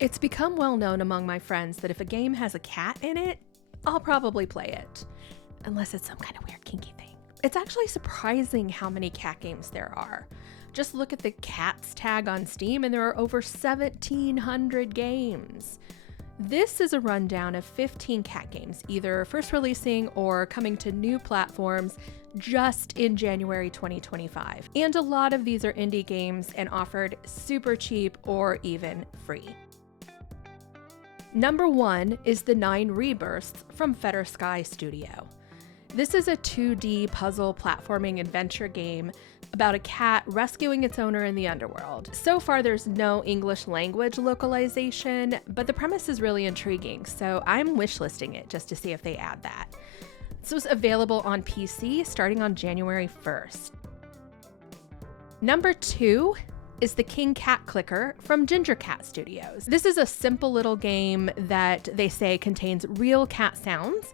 It's become well known among my friends that if a game has a cat in it, I'll probably play it. Unless it's some kind of weird kinky thing. It's actually surprising how many cat games there are. Just look at the cats tag on Steam and there are over 1,700 games. This is a rundown of 15 cat games, either first releasing or coming to new platforms just in January 2025. And a lot of these are indie games and offered super cheap or even free. Number 1 is The Nine Rebirths from Fetter Sky Studio. This is a 2D puzzle platforming adventure game about a cat rescuing its owner in the underworld. So far, there's no English language localization, but the premise is really intriguing, so I'm wishlisting it just to see if they add that. This was available on PC starting on January 1st. Number 2 is the King Cat Clicker from Ginger Cat Studios. This is a simple little game that they say contains real cat sounds,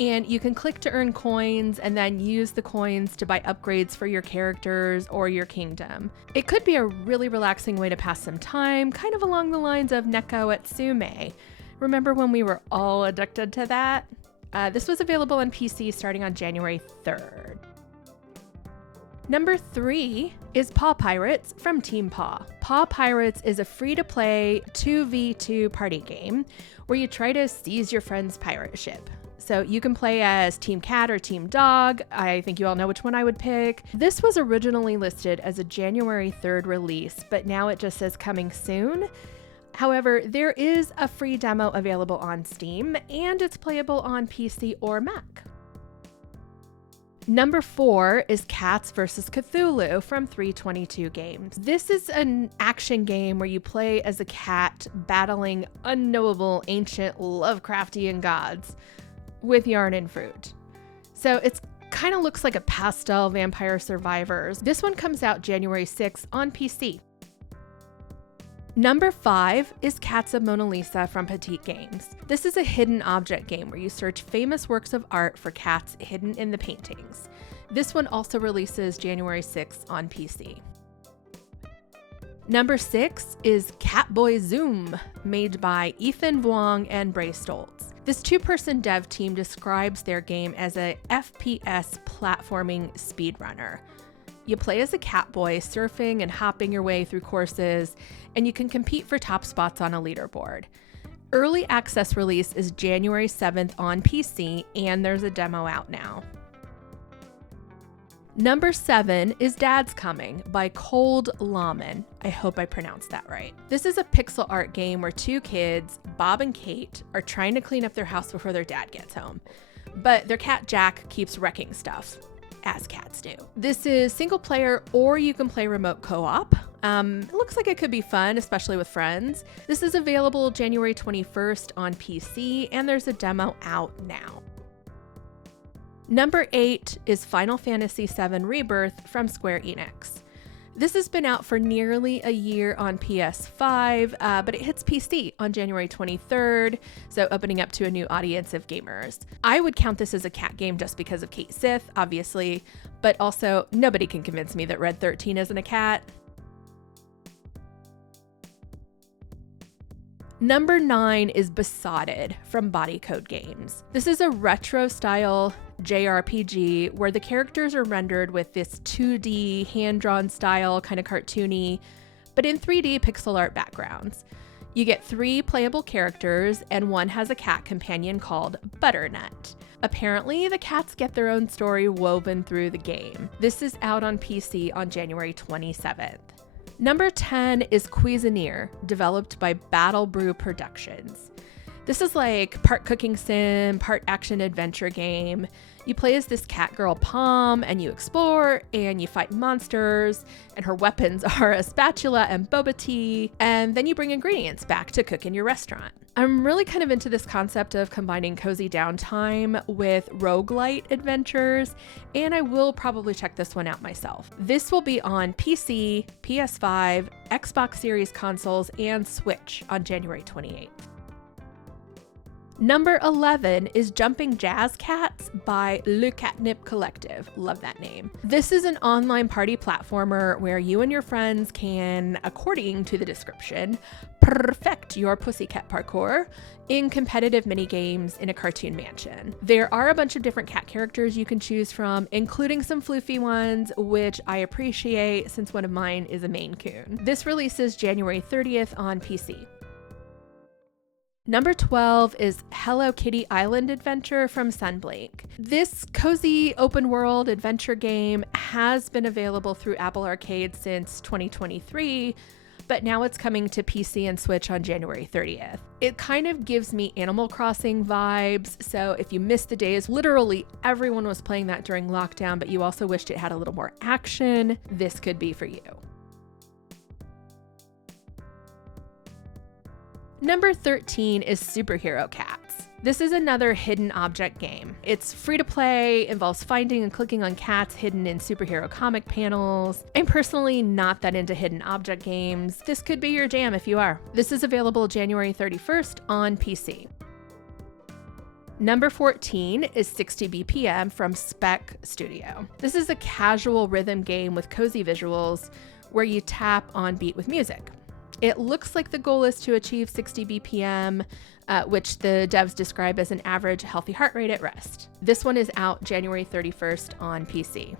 and you can click to earn coins and then use the coins to buy upgrades for your characters or your kingdom. It could be a really relaxing way to pass some time, kind of along the lines of Neko Atsume. Remember when we were all addicted to that? This was available on PC starting on January 3rd. Number 3 is Paw Pirates from Team Paw. Paw Pirates is a free-to-play 2v2 party game where you try to seize your friend's pirate ship. So you can play as Team Cat or Team Dog. I think you all know which one I would pick. This was originally listed as a January 3rd release, but now it just says coming soon. However, there is a free demo available on Steam, and it's playable on PC or Mac. Number 4 is Cats vs. Cthulhu from 322 Games. This is an action game where you play as a cat battling unknowable ancient Lovecraftian gods with yarn and fruit. So it's kind of looks like a pastel Vampire Survivors. This one comes out January 6th on PC. Number 5 is Cats of Mona Lisa from Petite Games. This is a hidden object game where you search famous works of art for cats hidden in the paintings. This one also releases January 6th on PC. Number 6 is Catboy Zoom, made by Ethan Vuong and Bray Stoltz. This two-person dev team describes their game as a FPS platforming speedrunner. You play as a catboy, surfing and hopping your way through courses, and you can compete for top spots on a leaderboard. Early access release is January 7th on PC, and there's a demo out now. Number 7 is Dad's Coming by Cold Lawman. I hope I pronounced that right. This is a pixel art game where two kids, Bob and Kate, are trying to clean up their house before their dad gets home. But their cat Jack keeps wrecking stuff, as cats do. This is single player, or you can play remote co-op. It looks like it could be fun, especially with friends. This is available January 21st on PC, and there's a demo out now. Number 8 is Final Fantasy VII Rebirth from Square Enix. This has been out for nearly a year on PS5, but it hits PC on January 23rd, so opening up to a new audience of gamers. I would count this as a cat game just because of Kate Sith, obviously, but also nobody can convince me that Red 13 isn't a cat. Number 9 is Besotted from Body Code Games. This is a retro-style JRPG where the characters are rendered with this 2D hand-drawn style, kind of cartoony, but in 3D pixel art backgrounds. You get 3 playable characters, and one has a cat companion called Butternut. Apparently, the cats get their own story woven through the game. This is out on PC on January 27th. Number 10 is Cuisinier, developed by Battle Brew Productions. This is like part cooking sim, part action adventure game. You play as this cat girl Palm, and you explore and you fight monsters, and her weapons are a spatula and boba tea, and then you bring ingredients back to cook in your restaurant. I'm really kind of into this concept of combining cozy downtime with roguelite adventures, and I will probably check this one out myself. This will be on PC, PS5, Xbox Series consoles, and Switch on January 28th. Number 11 is Jumping Jazz Cats by Le Catnip Collective. Love that name. This is an online party platformer where you and your friends can, according to the description, perfect your pussycat parkour in competitive mini games in a cartoon mansion. There are a bunch of different cat characters you can choose from, including some floofy ones, which I appreciate since one of mine is a Maine Coon. This releases January 30th on PC. Number 12 is Hello Kitty Island Adventure from Sunblank. This cozy open world adventure game has been available through Apple Arcade since 2023, but now it's coming to PC and Switch on January 30th. It kind of gives me Animal Crossing vibes, so if you missed the days, literally everyone was playing that during lockdown, but you also wished it had a little more action, this could be for you. Number 13 is Superhero Cats. This is another hidden object game. It's free to play, involves finding and clicking on cats hidden in superhero comic panels. I'm personally not that into hidden object games. This could be your jam if you are. This is available January 31st on PC. Number 14 is 60 BPM from Spec Studio. This is a casual rhythm game with cozy visuals where you tap on beat with music. It looks like the goal is to achieve 60 BPM, which the devs describe as an average healthy heart rate at rest. This one is out January 31st on PC.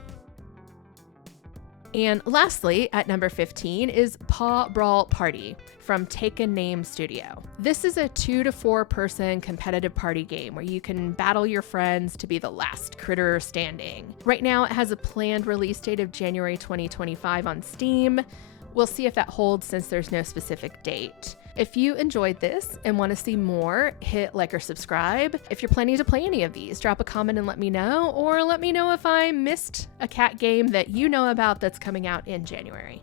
And lastly, at number 15 is Paw Brawl Party from Take a Name Studio. This is a 2 to 4 person competitive party game where you can battle your friends to be the last critter standing. Right now, it has a planned release date of January 2025 on Steam. We'll see if that holds since there's no specific date. If you enjoyed this and want to see more, hit like or subscribe. If you're planning to play any of these, drop a comment and let me know, or let me know if I missed a cat game that you know about that's coming out in January.